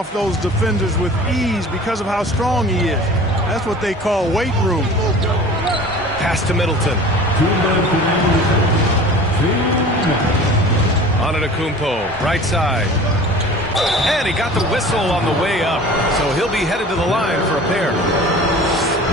off those defenders with ease because of how strong he is. That's what they call weight room. Pass to Middleton. Antetokounmpo, right side. And he got the whistle on the way up, so he'll be headed to the line for a pair.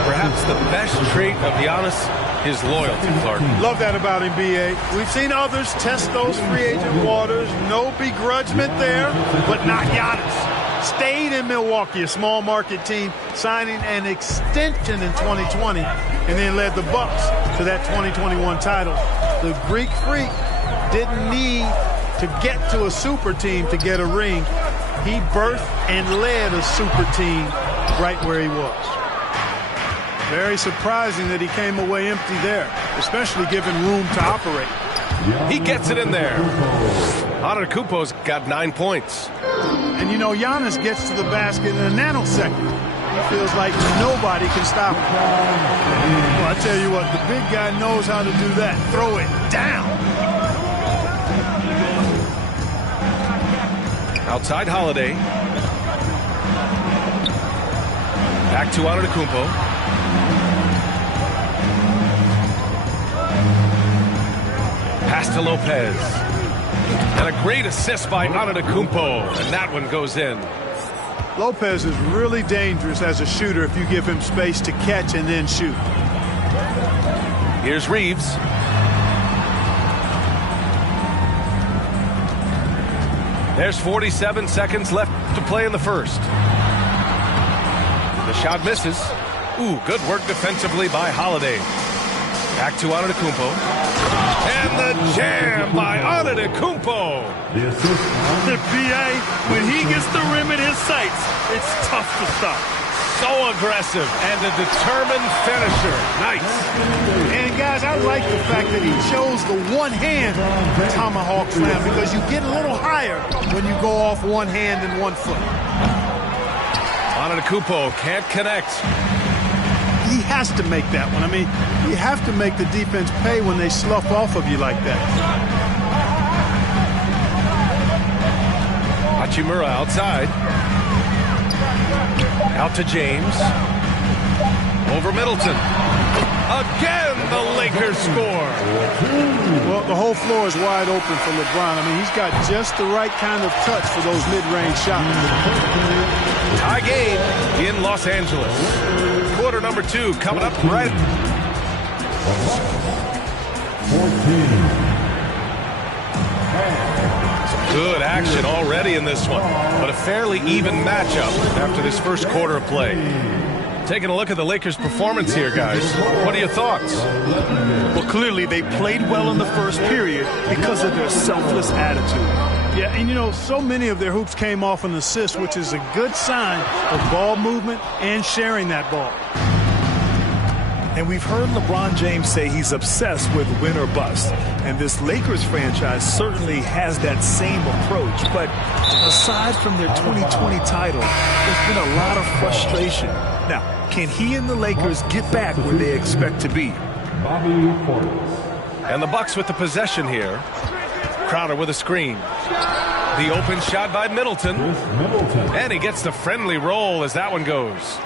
Perhaps the best trait of Giannis, his loyalty, Clark. Love that about him, B.A. We've seen others test those free agent waters. No begrudgment there, but not Giannis. Stayed in Milwaukee, a small market team, signing an extension in 2020, and then led the Bucks to that 2021 title. The Greek Freak didn't need to get to a super team to get a ring. He birthed and led a super team right where he was. Very surprising that he came away empty there, especially given room to operate. He gets it in there. Antetokounmpo's got 9 points. And you know, Giannis gets to the basket in a nanosecond. He feels like nobody can stop him. Well, I tell you what, the big guy knows how to do that. Throw it down. Outside Holiday. Back to Antetokounmpo. Pass to Lopez. And a great assist by Antetokounmpo. And that one goes in. Lopez is really dangerous as a shooter if you give him space to catch and then shoot. Here's Reeves. There's 47 seconds left to play in the first. The shot misses. Ooh, good work defensively by Holiday. Back to Antetokounmpo. And the jam by Antetokounmpo. B.A., when he gets the rim in his sights, it's tough to stop. So aggressive and a determined finisher. Nice. And guys, I like the fact that he chose the one-hand tomahawk slam because you get a little higher when you go off one hand and 1 foot. Antetokounmpo can't connect. He has to make that one. I mean, you have to make the defense pay when they slough off of you like that. Hachimura outside. Out to James. Over Middleton. Again, the Lakers score. Well, the whole floor is wide open for LeBron. I mean, he's got just the right kind of touch for those mid-range shots. Tie game in Los Angeles. Quarter number 2 coming up right. Some good action already in this one, but a fairly even matchup after this first quarter of play. Taking a look at the Lakers' performance here, guys. What are your thoughts? Well, clearly they played well in the first period because of their selfless attitude. Yeah, and you know, so many of their hoops came off an assist, which is a good sign of ball movement and sharing that ball. And we've heard LeBron James say he's obsessed with win or bust. And this Lakers franchise certainly has that same approach. But aside from their 2020 title, there's been a lot of frustration. Now, can he and the Lakers get back where they expect to be? And the Bucks with the possession here. Crowder with a screen. The open shot by Middleton. And he gets the friendly roll as that one goes.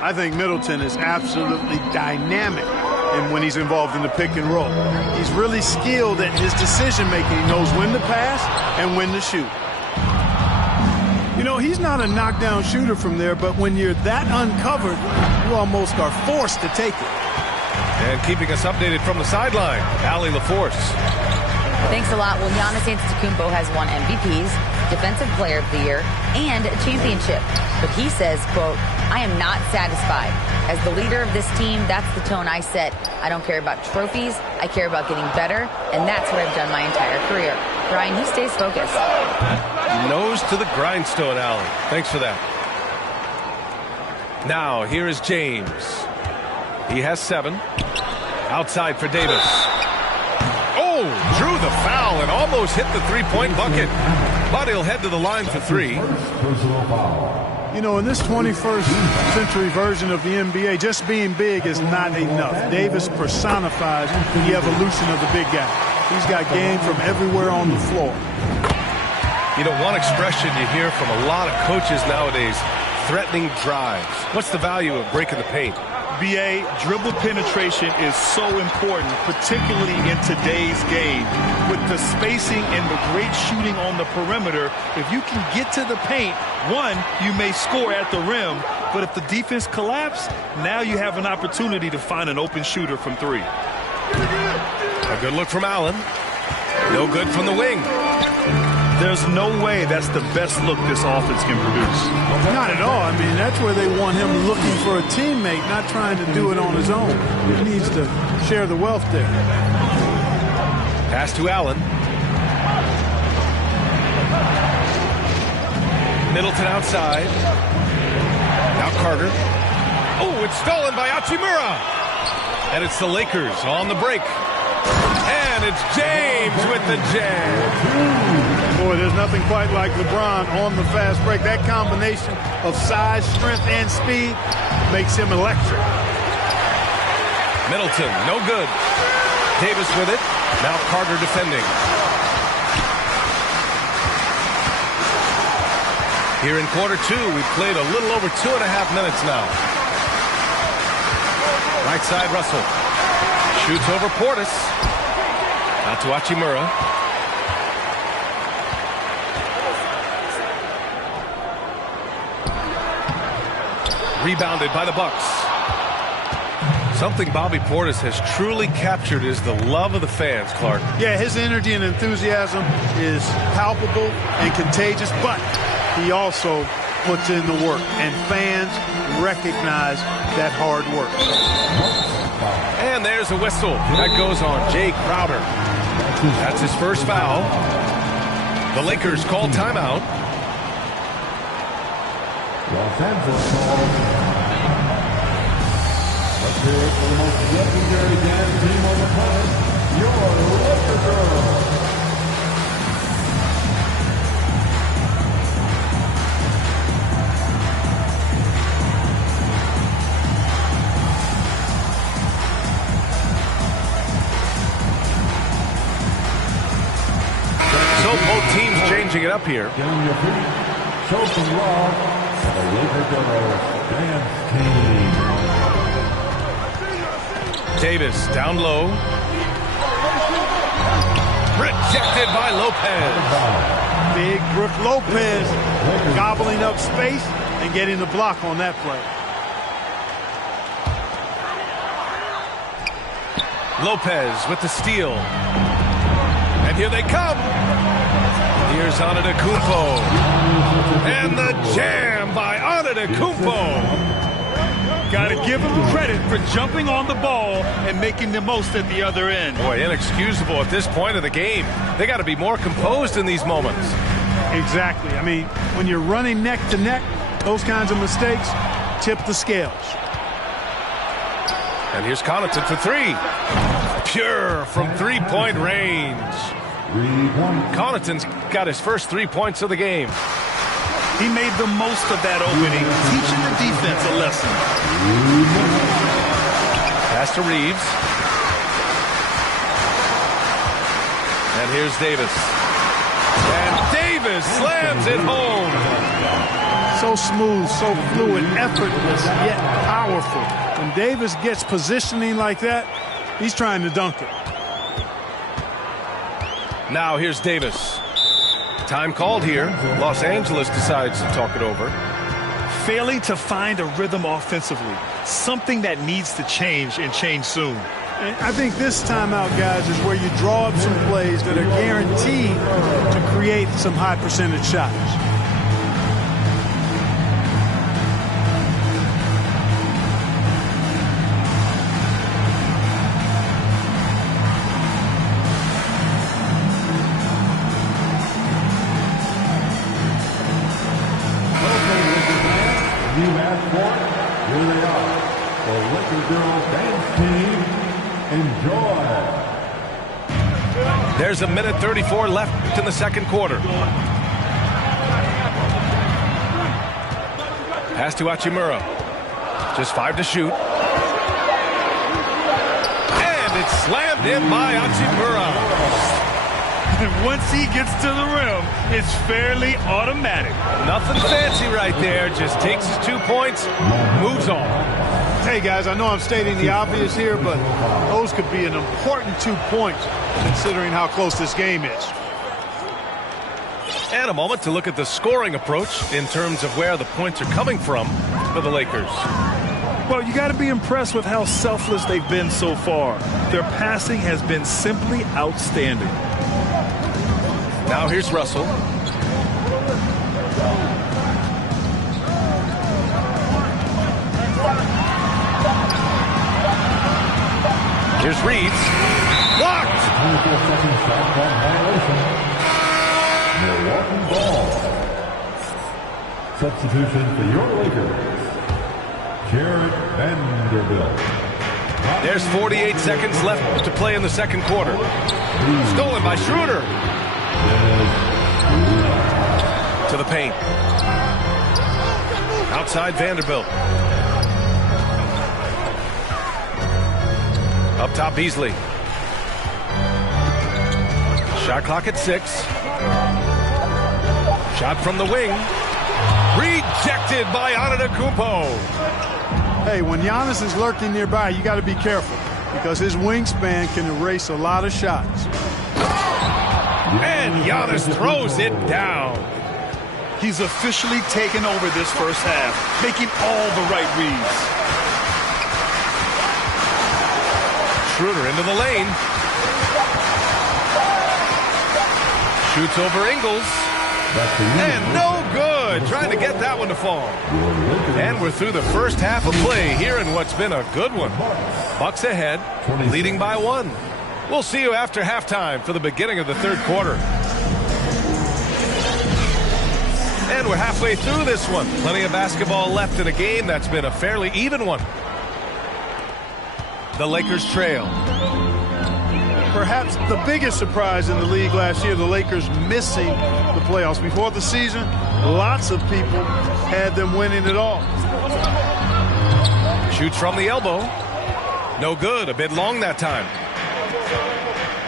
I think Middleton is absolutely dynamic when he's involved in the pick and roll. He's really skilled at his decision-making. He knows when to pass and when to shoot. You know, he's not a knockdown shooter from there, but when you're that uncovered, you almost are forced to take it. And keeping us updated from the sideline, Allie LaForce. Thanks a lot. Well, Giannis Antetokounmpo has won MVPs, Defensive Player of the Year, and a championship. But he says, quote, I am not satisfied. As the leader of this team, that's the tone I set. I don't care about trophies. I care about getting better, and that's what I've done my entire career. Brian, he stays focused. Nose to the grindstone, Allie. Thanks for that. Now, here is James. He has 7. Outside for Davis. Oh, drew the foul and almost hit the three-point bucket. But he'll head to the line for 3. You know, in this 21st century version of the NBA, just being big is not enough. Davis personifies the evolution of the big guy. He's got game from everywhere on the floor. You know, one expression you hear from a lot of coaches nowadays, threatening drives. What's the value of breaking the paint? BA, dribble penetration is so important, particularly in today's game. With the spacing and the great shooting on the perimeter, if you can get to the paint, one, you may score at the rim, but if the defense collapses, now you have an opportunity to find an open shooter from three. A good look from Allen. No good from the wing. There's no way that's the best look this offense can produce. Not at all. I mean, that's where they want him looking for a teammate, not trying to do it on his own. He needs to share the wealth there. Pass to Allen. Middleton outside. Now Carter. Oh, it's stolen by Hachimura. And it's the Lakers on the break. And it's James with the jam. Boy, there's nothing quite like LeBron on the fast break. That combination of size, strength, and speed makes him electric. Middleton, no good. Davis with it. Now Carter defending. Here in quarter two, we've played a little over 2.5 minutes now. Right side, Russell. Shoots over Portis. Out to Hachimura. Rebounded by the Bucks. Something Bobby Portis has truly captured is the love of the fans, Clark. Yeah, his energy and enthusiasm is palpable and contagious, but he also puts in the work, and fans recognize that hard work. And there's a whistle. That goes on Jay Crowder. That's his first foul. The Lakers call timeout. Los Angeles calls. Let's hear it for the most legendary dance team on the planet, your Laker Girls. So both teams changing it up here. Get on your feet, show some love for the Laker Girls dance team. Davis down low. Rejected by Lopez. Big Brook Lopez gobbling up space and getting the block on that play. Lopez with the steal. And here they come. Here's Antetokounmpo. And the jam by Antetokounmpo. Got to give him credit for jumping on the ball and making the most at the other end. Boy, inexcusable at this point of the game. They got to be more composed in these moments. Exactly. I mean, when you're running neck to neck, those kinds of mistakes tip the scales. And here's Connaughton for three. Pure from three-point range. Connaughton's got his first 3 points of the game. He made the most of that opening, teaching the defense a lesson. Pass to Reeves. And here's Davis. And Davis slams it home. So smooth, so fluid, effortless, yet powerful. When Davis gets positioning like that, he's trying to dunk it. Now here's Davis. Time called here. Los Angeles decides to talk it over. Failing to find a rhythm offensively, something that needs to change and change soon. And I think this timeout, guys, is where you draw up some plays that are guaranteed to create some high percentage shots. Here they are, the Laker Girls dance team. Enjoy. There's 1:34 left in the second quarter. Pass to Hachimura. Just 5 to shoot. And it's slammed in by Hachimura. And once he gets to the rim, it's fairly automatic. Nothing fancy right there. Just takes his 2 points, moves on. Hey, guys, I know I'm stating the obvious here, but those could be an important 2 points considering how close this game is. And a moment to look at the scoring approach in terms of where the points are coming from for the Lakers. Well, you got to be impressed with how selfless they've been so far. Their passing has been simply outstanding. Now here's Russell. Here's Reeves. Blocked! 24-second shot clock violation. Milwaukee ball. Substitution for your Lakers. Jarred Vanderbilt. There's 48 seconds left to play in the second quarter. Stolen by Schroeder. To the paint. Outside Vanderbilt. Up top Beasley. Shot clock at 6. Shot from the wing. Rejected by Antetokounmpo. Hey, when Giannis is lurking nearby, you got to be careful because his wingspan can erase a lot of shots. And Giannis throws it down. He's officially taken over this first half, making all the right reads. Schroeder into the lane. Shoots over Ingles. And no good. Trying to get that one to fall. And we're through the first half of play here in what's been a good one. Bucks ahead, leading by 1. We'll see you after halftime for the beginning of the third quarter. And we're halfway through this one. Plenty of basketball left in a game that's been a fairly even one. The Lakers trail. Perhaps the biggest surprise in the league last year, the Lakers missing the playoffs. Before the season, lots of people had them winning it all. Shoots from the elbow. No good. A bit long that time.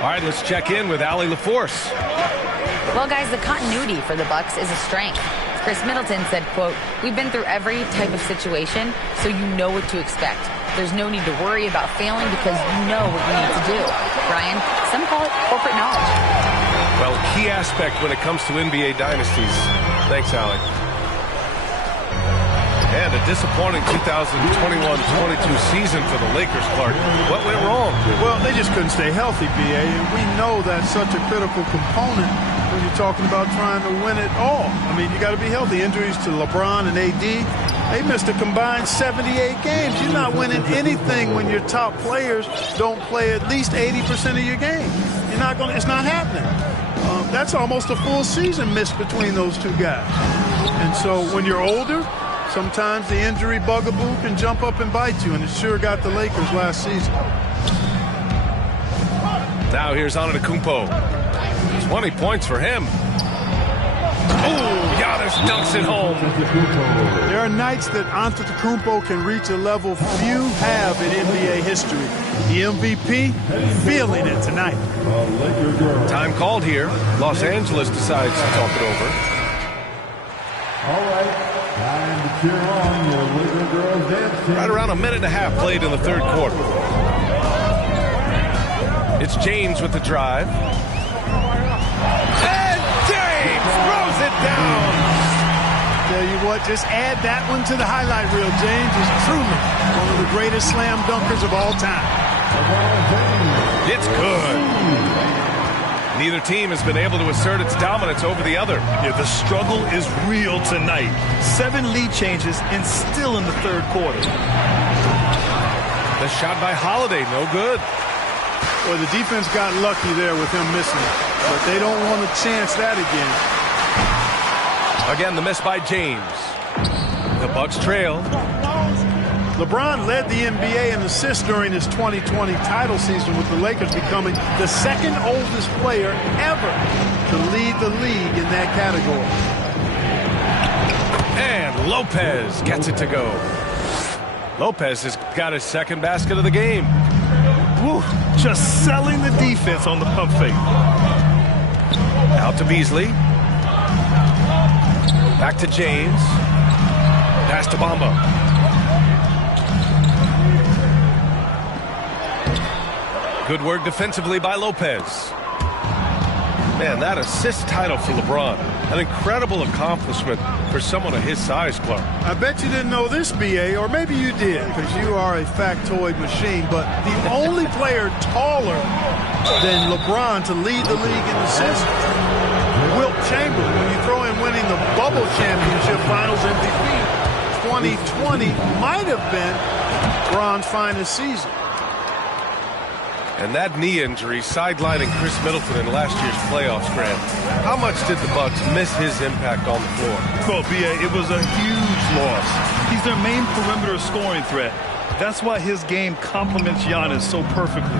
All right, let's check in with Allie LaForce. Well, guys, the continuity for the Bucks is a strength. Chris Middleton said, quote, "We've been through every type of situation, so you know what to expect. There's no need to worry about failing because you know what you need to do." Brian, some call it corporate knowledge. Well, key aspect when it comes to NBA dynasties. Thanks, Allie. And a disappointing 2021-22 season for the Lakers, Clark. What went wrong? Well, they just couldn't stay healthy, B.A., and we know that's such a critical component when you're talking about trying to win it all. I mean, you got to be healthy. Injuries to LeBron and AD, they missed a combined 78 games. You're not winning anything when your top players don't play at least 80% of your game. You're not going. It's not happening. That's almost a full season missed between those two guys. And so when you're older, sometimes the injury bugaboo can jump up and bite you, and it sure got the Lakers last season. Now here's Antetokounmpo. 20 points for him. Ooh, Giannis dunks it home. There are nights that Antetokounmpo can reach a level few have in NBA history. The MVP feeling it tonight. Time called here. Los Angeles decides to talk it over. All right, time to cheer on your Laker girls dancing. Right around a minute and a half played in the third quarter. It's James with the drive. And James throws it down. Tell you what, just add that one to the highlight reel. James is truly one of the greatest slam dunkers of all time. It's good. Neither team has been able to assert its dominance over the other. Yeah, the struggle is real tonight. 7 lead changes and still in the third quarter. The shot by Holiday, no good. Well, the defense got lucky there with him missing, but they don't want to chance that again. Again, the miss by James. The Bucks trail. LeBron led the NBA in assists during his 2020 title season, with the Lakers becoming the second oldest player ever to lead the league in that category. And Lopez gets it to go. Lopez has got his second basket of the game. Woo, just selling the defense on the pump fake. Out to Beasley. Back to James. Pass to Bamba. Good work defensively by Lopez. Man, that assist title for LeBron. An incredible accomplishment for someone of his size, Clark. I bet you didn't know this, B.A., or maybe you did, because you are a factoid machine, but the only player taller than LeBron to lead the league in assists, Wilt Chamberlain. When you throw in winning the Bubble Championship Finals MVP, 2020 might have been LeBron's finest season. And that knee injury sidelining Chris Middleton in last year's playoffs, Grant. How much did the Bucks miss his impact on the floor? Well, B.A., it was a huge loss. He's their main perimeter scoring threat. That's why his game complements Giannis so perfectly.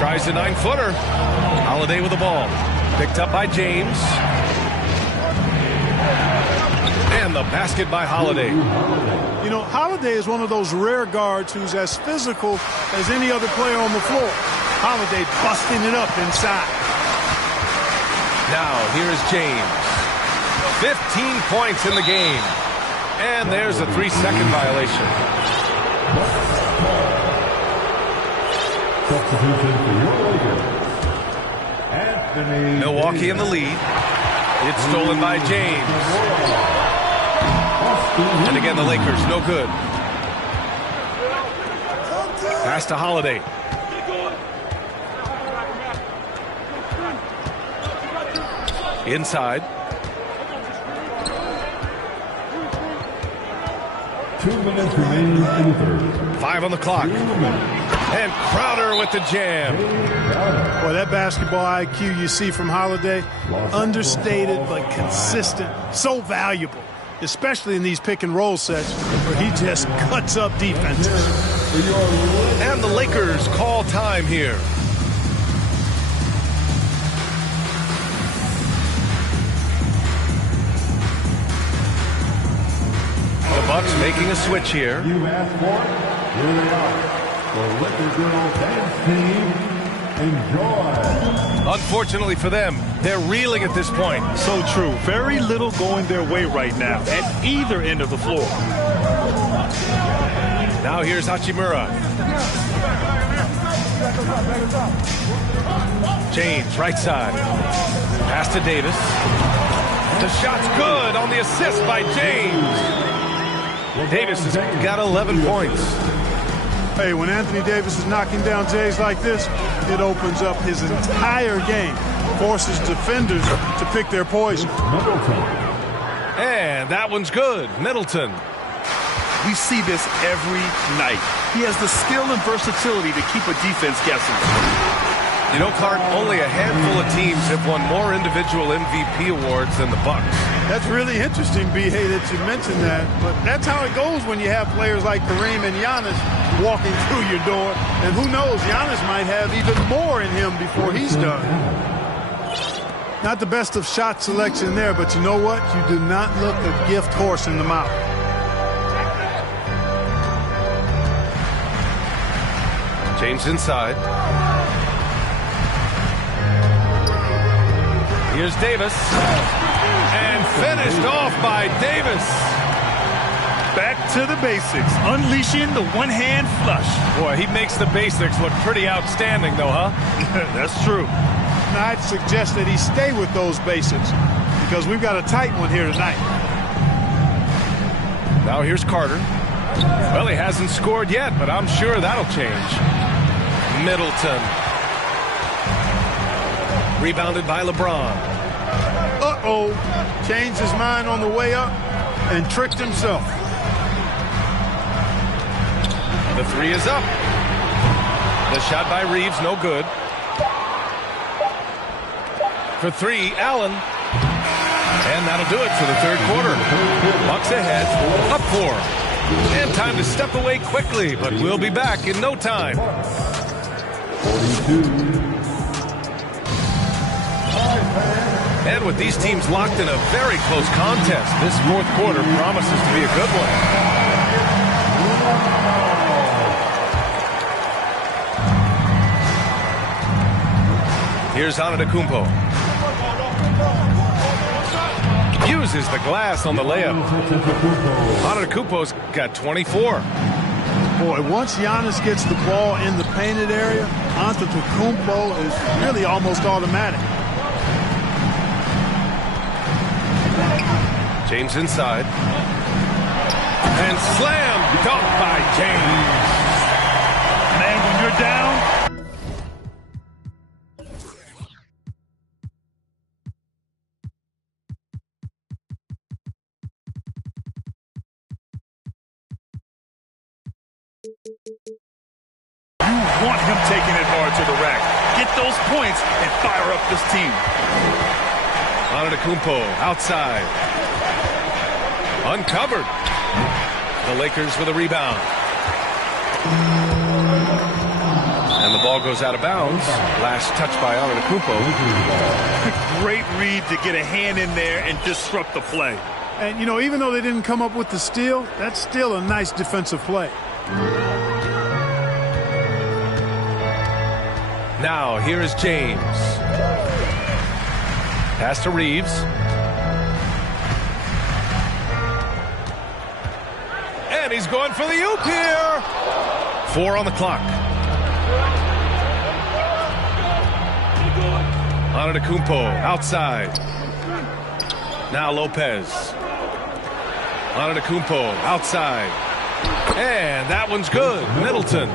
Tries a 9-footer. Holiday with the ball. Picked up by James. And the basket by Holiday. You know, Holiday is one of those rare guards who's as physical as any other player on the floor. Holiday busting it up inside. Now, here is James. 15 points in the game. And there's a 3-second violation. Substitution for your Lakers. Anthony Milwaukee in the lead. It's stolen by James. And again, the Lakers, no good. Pass to Holiday. Inside. 2 minutes remaining in the third. 5 on the clock. And Crowder with the jam. Boy, that basketball IQ you see from Holiday, understated but consistent, so valuable, especially in these pick-and-roll sets where he just cuts up defenses. And the Lakers call time here. The Bucks making a switch here. You asked for it. Here they are. The Lakers Girl Dance Team. Enjoy. Unfortunately for them, they're reeling at this point. So true. Very little going their way right now at either end of the floor. Now here's Hachimura. James, right side. Pass to Davis. The shot's good on the assist by James. Davis has got 11 points. Hey, when Anthony Davis is knocking down Jays like this, it opens up his entire game, forces defenders to pick their poison. And that one's good. Middleton. We see this every night. He has the skill and versatility to keep a defense guessing. You know, Clark, only a handful of teams have won more individual MVP awards than the Bucks. That's really interesting, B.A., that you mentioned that. But that's how it goes when you have players like Kareem and Giannis walking through your door. And who knows, Giannis might have even more in him before he's done. Not the best of shot selection there, but you know what? You do not look a gift horse in the mouth. James inside. Here's Davis. And finished off by Davis. Back to the basics. Unleashing the one-hand flush. Boy, he makes the basics look pretty outstanding, though, huh? That's true. Now, I'd suggest that he stay with those basics because we've got a tight one here tonight. Now here's Carter. Well, he hasn't scored yet, but I'm sure that'll change. Middleton. Rebounded by LeBron. Uh-oh. Changed his mind on the way up and tricked himself. The three is up. The shot by Reeves, no good. For three, Allen. And that'll do it for the third quarter. Bucks ahead, up 4. And time to step away quickly, but we'll be back in no time. 42. And with these teams locked in a very close contest, this fourth quarter promises to be a good one. Here's Antetokounmpo. Uses the glass on the layup. Antetokounmpo's got 24. Boy, once Giannis gets the ball in the painted area, Antetokounmpo is really almost automatic. James inside. And slam dunk by James. Man, when you're down, you want him taking it hard to the rack. Get those points and fire up this team. Antetokounmpo outside. Uncovered. The Lakers with a rebound. And the ball goes out of bounds. Last touch by Antetokounmpo. Great read to get a hand in there and disrupt the play. And, you know, even though they didn't come up with the steal, that's still a nice defensive play. Now, here is James. Pass to Reeves. And he's going for the oop here. 4 on the clock. Antetokounmpo outside. Now Lopez. Antetokounmpo outside. And that one's good. Middleton.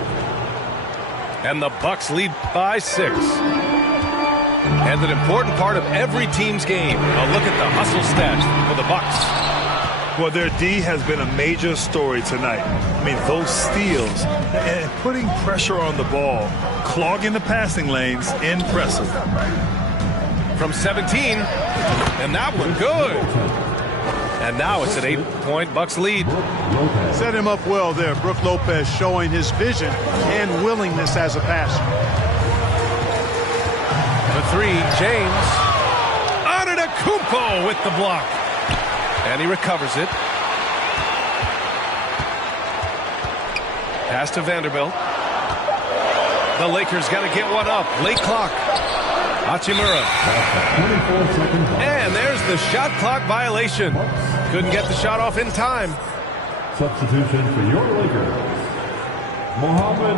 And the Bucks lead by 6. And an important part of every team's game. A look at the hustle stats for the Bucks. Well, their D has been a major story tonight. I mean, those steals and putting pressure on the ball, clogging the passing lanes, impressive. From 17, and that one good. And now it's an 8-point Bucks lead. Set him up well there. Brook Lopez showing his vision and willingness as a passer. The 3, James. Antetokounmpo with the block. And he recovers it. Pass to Vanderbilt. The Lakers got to get one up. Late clock. Hachimura. And there's the shot clock violation. Couldn't get the shot off in time. Substitution for your Lakers, Mohamed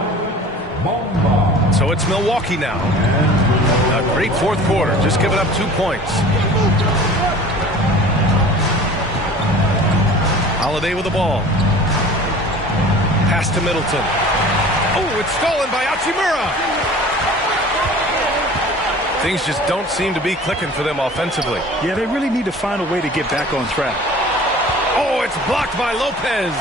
Bamba. So it's Milwaukee now. A great fourth quarter. Just giving up 2 points. Holiday with the ball. Pass to Middleton. Oh, it's stolen by Hachimura. Things just don't seem to be clicking for them offensively. Yeah, they really need to find a way to get back on track. Oh, it's blocked by Lopez.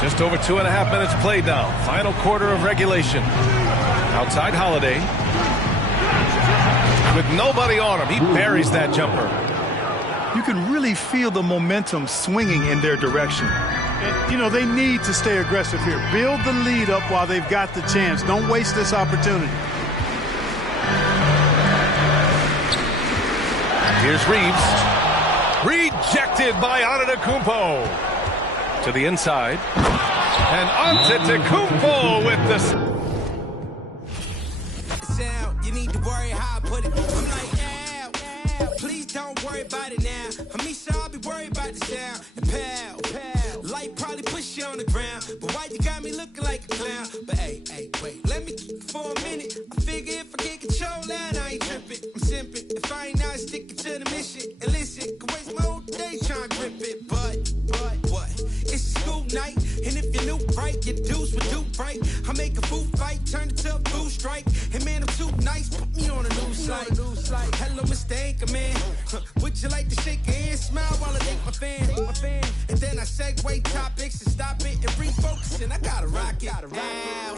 Just over 2.5 minutes played now. Final quarter of regulation. Outside Holiday. With nobody on him, he buries that jumper. You can really feel the momentum swinging in their direction. And, you know, they need to stay aggressive here. Build the lead up while they've got the chance. Don't waste this opportunity. Here's Reeves. Rejected by Antetokounmpo. To the inside. And Antetokounmpo with the... You need to worry how I put it. I'm like, please don't worry about it now. Amisha, I'll be worried about the sound. And pal, light probably push you on the ground. But why you got me looking like a clown? But hey, wait, let me for a minute. I figure if I can't control that, I ain't tripping. I'm simping. If I ain't not sticking to the mission. And listen, could waste my whole day trying to grip it. But what? It's a school night. And if you're new, right, your dudes would do right. I make a food fight, turn it to a blue strike. And man, I'm too nice, put me on a news site. Hello, Mr. Anchorman. Would you like to shake your hand, smile while I take my fan? And then I segue topics and stop it and refocus. And I gotta rock it. Ow.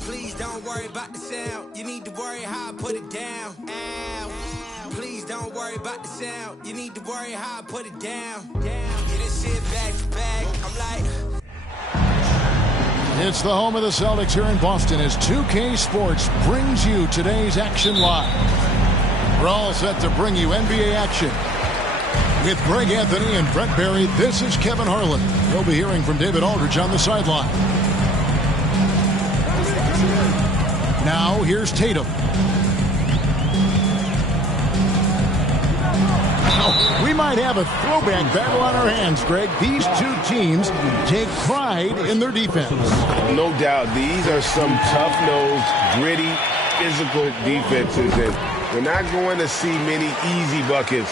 Please don't worry about the sound. You need to worry how I put it down. Ow. Please don't worry about the sound. You need to worry how I put it down. Get this shit back to back. I'm like... It's the home of the Celtics here in Boston as 2K Sports brings you today's action live. We're all set to bring you NBA action. With Greg Anthony and Brett Barry, this is Kevin Harlan. You'll be hearing from David Aldridge on the sideline. Now here's Tatum. We might have a throwback battle on our hands, Greg. These two teams take pride in their defense. No doubt, these are some tough-nosed, gritty, physical defenses, and we're not going to see many easy buckets.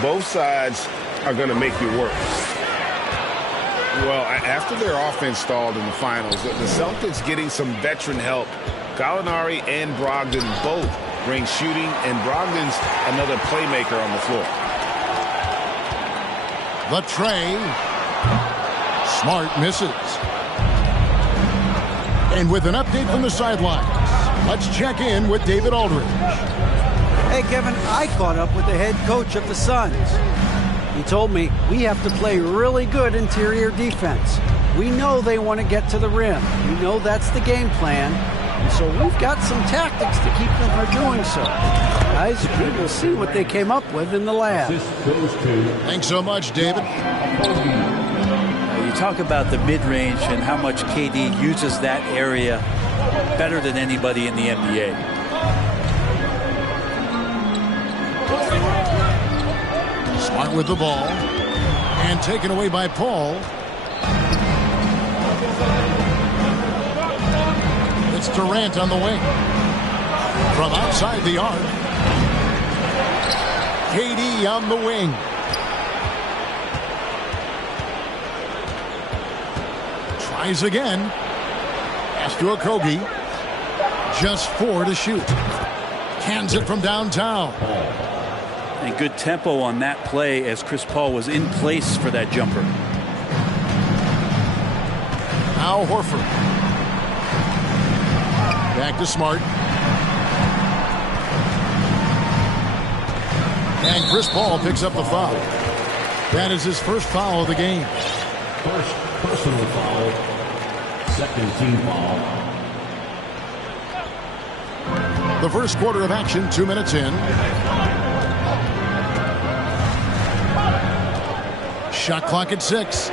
Both sides are going to make you work. Well, after their offense stalled in the finals, the Celtics getting some veteran help. Gallinari and Brogdon both bring shooting, and Brogdon's another playmaker on the floor. The tray. Smart misses. And with an update from the sidelines, let's check in with David Aldridge. Hey, Kevin, I caught up with the head coach of the Suns. He told me we have to play really good interior defense. We know they want to get to the rim. We know that's the game plan. And so we've got some tactics to keep them from doing so. Guys, we will see what they came up with in the lab. Thanks so much, David. You talk about the mid-range and how much KD uses that area better than anybody in the NBA. Smart with the ball. And taken away by Paul. It's Durant on the wing. From outside the arc. KD on the wing. Tries again. Pass to Okogie. Just 4 to shoot. Cans it from downtown. And good tempo on that play as Chris Paul was in place for that jumper. Now Horford. Back to Smart. And Chris Paul picks up the foul. That is his first foul of the game. First personal foul. Second team foul. The first quarter of action, 2 minutes in. Shot clock at 6.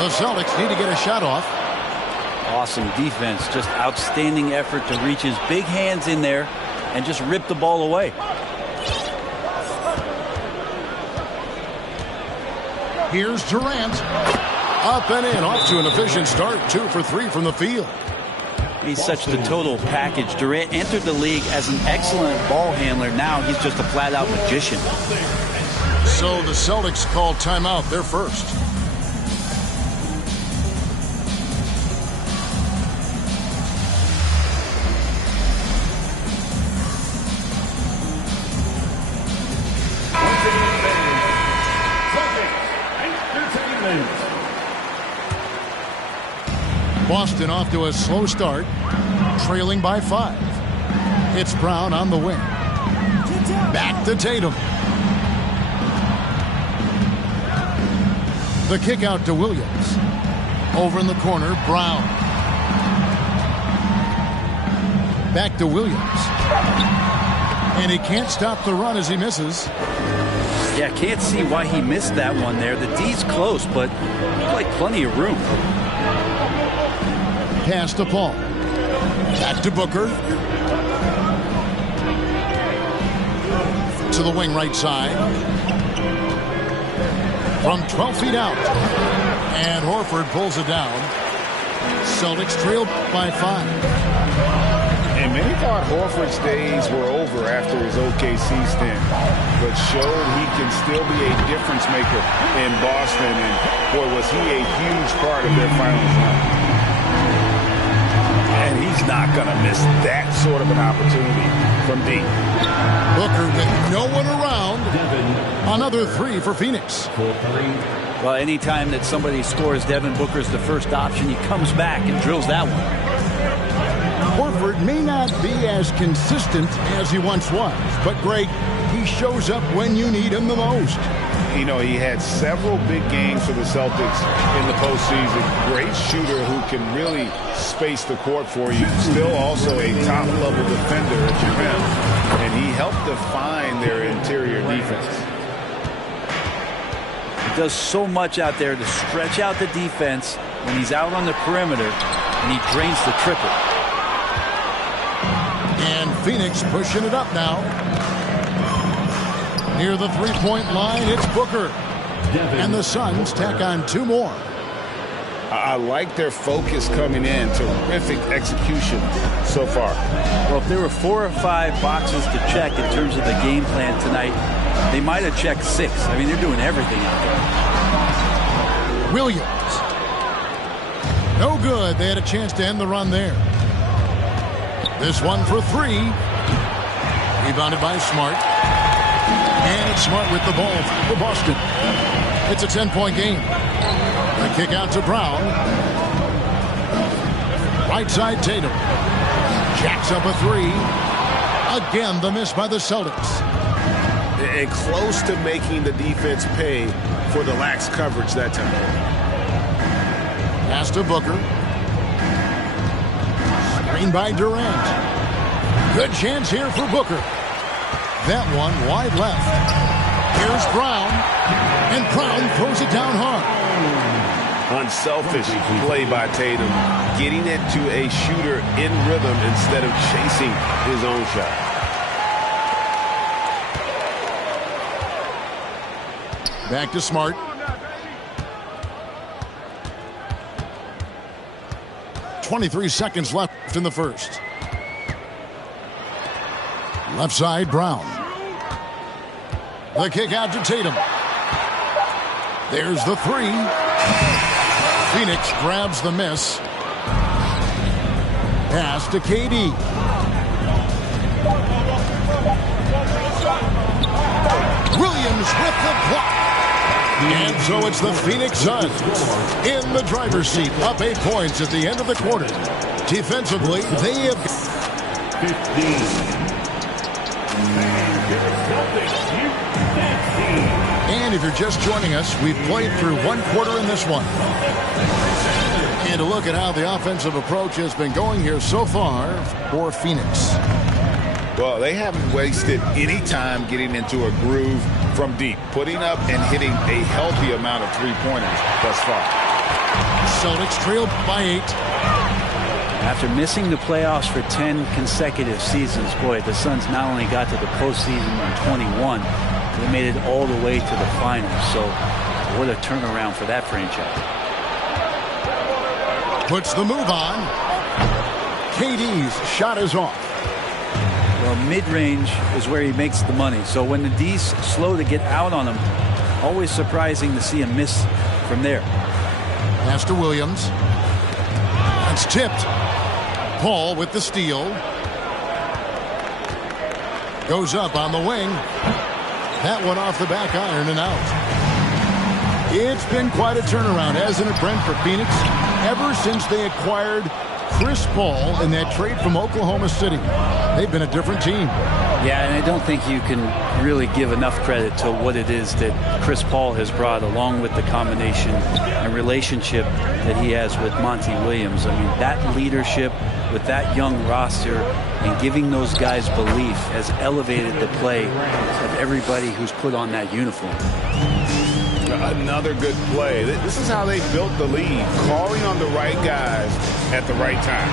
The Celtics need to get a shot off. Awesome defense. Just outstanding effort to reach his big hands in there and just rip the ball away. Here's Durant. Up and in. Off to an efficient start. 2 for 3 from the field. He's such the total package. Durant entered the league as an excellent ball handler. Now he's just a flat-out magician. So the Celtics call timeout. They're first. Boston off to a slow start, trailing by 5. It's Brown on the wing. Back to Tatum. The kick out to Williams. Over in the corner, Brown. Back to Williams. And he can't stop the run as he misses. Yeah, can't see why he missed that one there. The D's close, but like plenty of room. Pass to Paul. Back to Booker. To the wing right side. From 12 feet out. And Horford pulls it down. Celtics trailed by 5. And many thought Horford's days were over after his OKC stint, but showed he can still be a difference maker in Boston. And boy, was he a huge part of their finals run. And he's not going to miss that sort of an opportunity from deep. Booker with no one around. Another 3 for Phoenix. Well, anytime that somebody scores, Devin Booker's the first option. He comes back and drills that one. Horford may not be as consistent as he once was, but Greg, he shows up when you need him the most. You know, he had several big games for the Celtics in the postseason. Great shooter who can really space the court for you. Still also a top-level defender at your rim. And he helped define their interior defense. He does so much out there to stretch out the defense when he's out on the perimeter. and he drains the triple. And Phoenix pushing it up now. Near the three-point line, it's Booker. And the Suns tack on 2 more. I like their focus coming in. Terrific execution so far. Well, if there were 4 or 5 boxes to check in terms of the game plan tonight, they might have checked 6. I mean, they're doing everything out there. Williams. No good. They had a chance to end the run there. This one for 3. Rebounded by Smart. And it's Smart with the ball for Boston. It's a 10-point game. The kick out to Brown. Right side Tatum. Jacks up a 3. Again, the miss by the Celtics. And close to making the defense pay for the lax coverage that time. Pass to Booker. Screen by Durant. Good chance here for Booker. That one wide left. Here's Brown. And Brown throws it down hard. Unselfish play by Tatum. Getting it to a shooter in rhythm instead of chasing his own shot. Back to Smart. .23 seconds left in the first. Left side, Brown. The kick out to Tatum. There's the 3. Phoenix grabs the miss. Pass to KD. Williams with the block. And so it's the Phoenix Suns in the driver's seat, up 8 points at the end of the quarter. Defensively, they have 15. And if you're just joining us, we've played through 1 quarter in this one. And to look at how the offensive approach has been going here so far for Phoenix. Well, they haven't wasted any time getting into a groove from deep, putting up and hitting a healthy amount of three-pointers thus far. Celtics trailed by 8. After missing the playoffs for 10 consecutive seasons, boy, the Suns not only got to the postseason in 21, they made it all the way to the finals. So what a turnaround for that franchise. Puts the move on. KD's shot is off. Well, mid-range is where he makes the money. So when the D's slow to get out on him, always surprising to see him miss from there. Pass to Williams. It's tipped. Paul with the steal. Goes up on the wing. That one off the back iron and out. It's been quite a turnaround, hasn't it, Brent, for Phoenix? Ever since they acquired Chris Paul in that trade from Oklahoma City, they've been a different team. Yeah, and I don't think you can really give enough credit to what it is that Chris Paul has brought, along with the combination and relationship that he has with Monty Williams. I mean, that leadership with that young roster and giving those guys belief has elevated the play of everybody who's put on that uniform. Another good play. This is how they built the lead, calling on the right guys at the right time.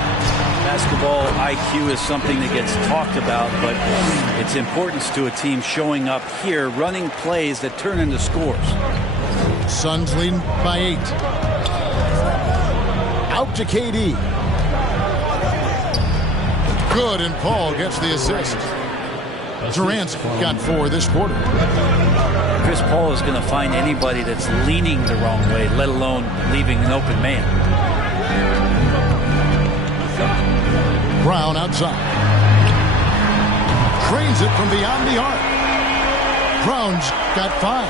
Basketball IQ is something that gets talked about, but its importance to a team showing up here, running plays that turn into scores. Suns leading by 8. Out to KD. Good, and Paul gets the assist. Durant's got 4 this quarter. Chris Paul is going to find anybody that's leaning the wrong way, let alone leaving an open man. Brown outside. Trains it from beyond the arc. Brown's got 5.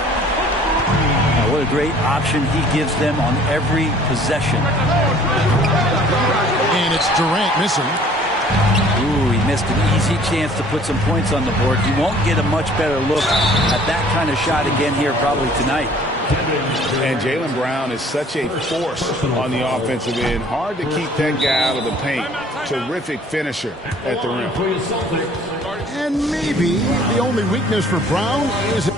Now, what a great option he gives them on every possession. And it's Durant missing. Ooh, he missed an easy chance to put some points on the board. You won't get a much better look at that kind of shot again here probably tonight. And Jaylen Brown is such a force on the offensive end. Hard to keep that guy out of the paint. Terrific finisher at the rim. And maybe the only weakness for Brown is...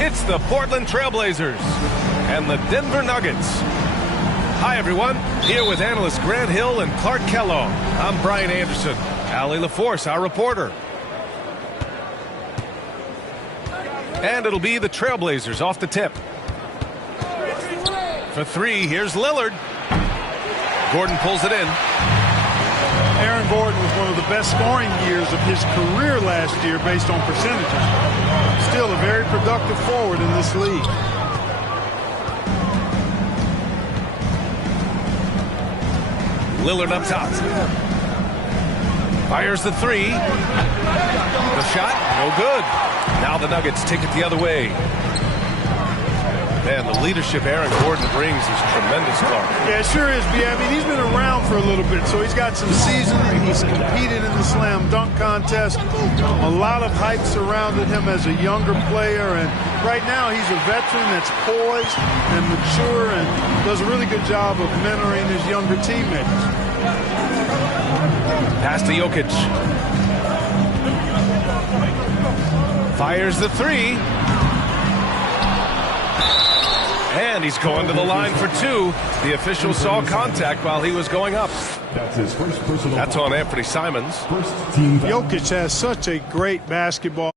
It's the Portland Trailblazers and the Denver Nuggets. Hi, everyone. Here with analysts Grant Hill and Clark Kellogg. I'm Brian Anderson. Allie LaForce, our reporter. And it'll be the Trailblazers off the tip. For three, here's Lillard. Gordon pulls it in. Aaron Gordon was one of the best scoring years of his career last year based on percentages. Still a very productive forward in this league. Lillard up top. Fires the three. The shot, no good. Now the Nuggets take it the other way. Man, the leadership Aaron Gordon brings is tremendous, Clark. Yeah, it sure is, B. I mean, he's been around for a little bit, so he's got some seasoning. He's competed in the slam dunk contest. A lot of hype surrounded him as a younger player, and right now he's a veteran that's poised and mature and does a really good job of mentoring his younger teammates. Pass to Jokic. Fires the three. And he's going to the line for two. The official saw contact while he was going up. That's his first personal. That's on Anthony Simons. Jokic has such a great basketball.